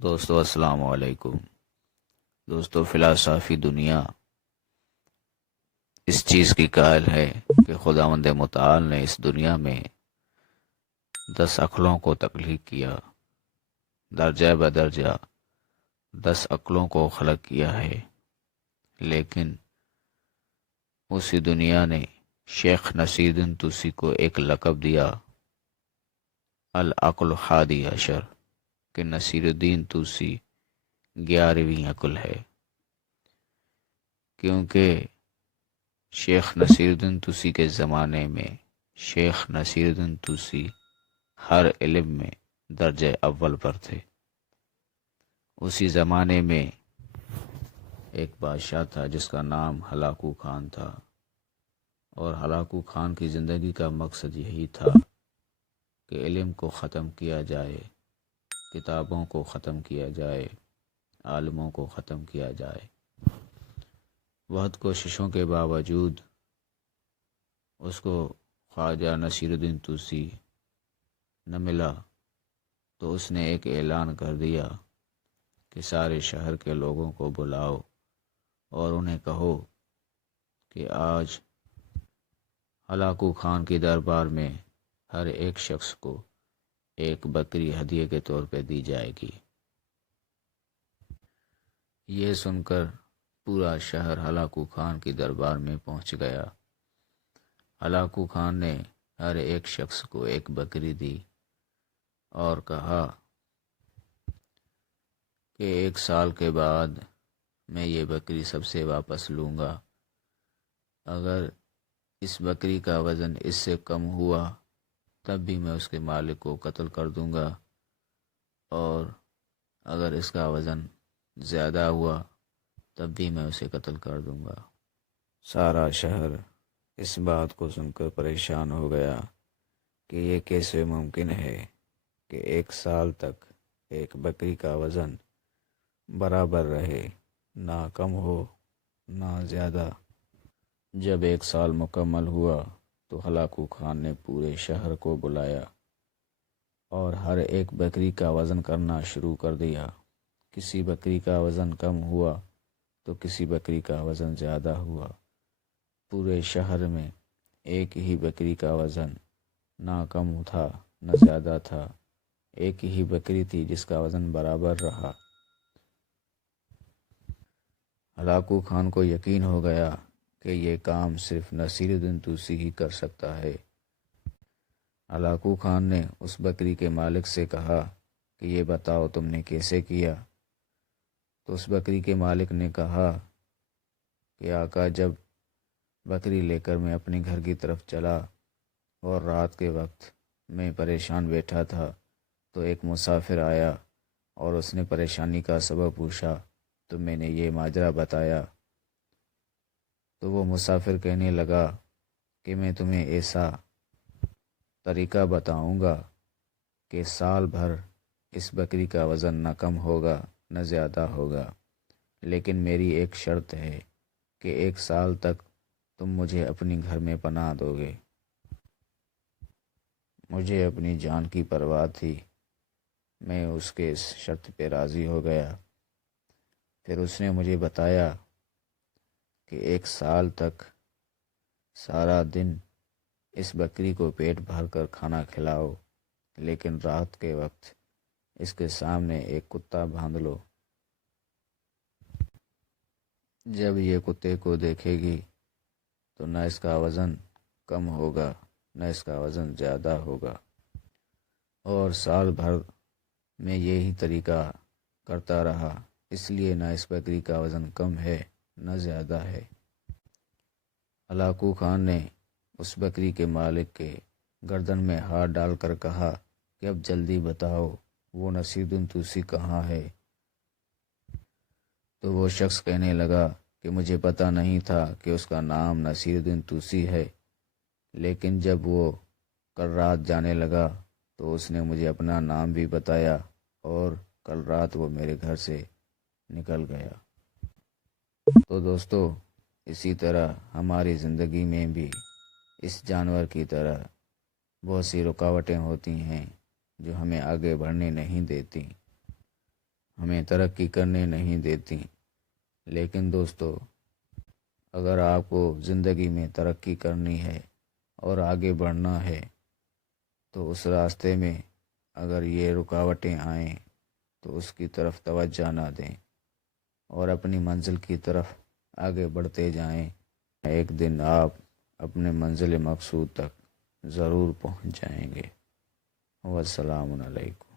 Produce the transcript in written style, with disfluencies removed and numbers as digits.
دوستو السلام علیکم۔ دوستو فلسفی دنیا اس چیز کی قائل ہے کہ خداوند متعال نے اس دنیا میں 10 عقلوں کو تخلیق کیا، درجہ بدرجہ 10 عقلوں کو خلق کیا ہے، لیکن اسی دنیا نے شیخ نصیرالدین طوسی کو ایک لقب دیا، العقل الحادی عشر، کہ نصیرالدین طوسی 11ویں عقل ہے، کیونکہ شیخ نصیرالدین طوسی کے زمانے میں شیخ نصیرالدین طوسی ہر علم میں درجہ اول پر تھے۔ اسی زمانے میں ایک بادشاہ تھا جس کا نام ہلاکو خان تھا، اور ہلاکو خان کی زندگی کا مقصد یہی تھا کہ علم کو ختم کیا جائے، کتابوں کو ختم کیا جائے، عالموں کو ختم کیا جائے۔ بہت کوششوں کے باوجود اس کو خواجہ نصیرالدین طوسی نہ ملا، تو اس نے ایک اعلان کر دیا کہ سارے شہر کے لوگوں کو بلاؤ اور انہیں کہو کہ آج ہلاکو خان کی دربار میں ہر ایک شخص کو ایک بکری ہدیے کے طور پہ دی جائے گی۔ یہ سن کر پورا شہر ہلاکو خان کی دربار میں پہنچ گیا۔ ہلاکو خان نے ہر ایک شخص کو ایک بکری دی اور کہا کہ 1 سال کے بعد میں یہ بکری سب سے واپس لوں گا۔ اگر اس بکری کا وزن اس سے کم ہوا تب بھی میں اس کے مالک کو قتل کر دوں گا، اور اگر اس کا وزن زیادہ ہوا تب بھی میں اسے قتل کر دوں گا۔ سارا شہر اس بات کو سن کر پریشان ہو گیا کہ یہ کیسے ممکن ہے کہ 1 سال تک ایک بکری کا وزن برابر رہے، نہ کم ہو نہ زیادہ۔ جب 1 سال مکمل ہوا تو ہلاکو خان نے پورے شہر کو بلایا اور ہر ایک بکری کا وزن کرنا شروع کر دیا۔ کسی بکری کا وزن کم ہوا تو کسی بکری کا وزن زیادہ ہوا۔ پورے شہر میں ایک ہی بکری کا وزن نہ کم تھا نہ زیادہ تھا، ایک ہی بکری تھی جس کا وزن برابر رہا۔ ہلاکو خان کو یقین ہو گیا کہ یہ کام صرف نصیرالدین طوسی ہی کر سکتا ہے۔ ہلاکو خان نے اس بکری کے مالک سے کہا کہ یہ بتاؤ تم نے کیسے کیا؟ تو اس بکری کے مالک نے کہا کہ آقا، جب بکری لے کر میں اپنے گھر کی طرف چلا اور رات کے وقت میں پریشان بیٹھا تھا تو ایک مسافر آیا اور اس نے پریشانی کا سبب پوچھا، تو میں نے یہ ماجرا بتایا۔ تو وہ مسافر کہنے لگا کہ میں تمہیں ایسا طریقہ بتاؤں گا کہ سال بھر اس بکری کا وزن نہ کم ہوگا نہ زیادہ ہوگا، لیکن میری ایک شرط ہے کہ 1 سال تک تم مجھے اپنے گھر میں پناہ دو گے۔ مجھے اپنی جان کی پرواہ تھی، میں اس کے اس شرط پہ راضی ہو گیا۔ پھر اس نے مجھے بتایا کہ 1 سال تک سارا دن اس بکری کو پیٹ بھر کر کھانا کھلاؤ، لیکن رات کے وقت اس کے سامنے ایک کتا باندھ لو۔ جب یہ کتے کو دیکھے گی تو نہ اس کا وزن کم ہوگا نہ اس کا وزن زیادہ ہوگا، اور سال بھر میں یہی طریقہ کرتا رہا، اس لیے نہ اس بکری کا وزن کم ہے نہ زیادہ ہے۔ ہلاکو خان نے اس بکری کے مالک کے گردن میں ہاتھ ڈال کر کہا کہ اب جلدی بتاؤ وہ نصیرالدین طوسی کہاں ہے؟ تو وہ شخص کہنے لگا کہ مجھے پتہ نہیں تھا کہ اس کا نام نصیرالدین طوسی ہے، لیکن جب وہ کل رات جانے لگا تو اس نے مجھے اپنا نام بھی بتایا، اور کل رات وہ میرے گھر سے نکل گیا۔ تو دوستو، اسی طرح ہماری زندگی میں بھی اس جانور کی طرح بہت سی رکاوٹیں ہوتی ہیں جو ہمیں آگے بڑھنے نہیں دیتی۔ ہمیں ترقی کرنے نہیں دیتی۔ لیکن دوستو، اگر آپ کو زندگی میں ترقی کرنی ہے اور آگے بڑھنا ہے تو اس راستے میں اگر یہ رکاوٹیں آئیں تو اس کی طرف توجہ نہ دیں اور اپنی منزل کی طرف آگے بڑھتے جائیں۔ ایک دن آپ اپنے منزل مقصود تک ضرور پہنچ جائیں گے۔ والسلام علیکم۔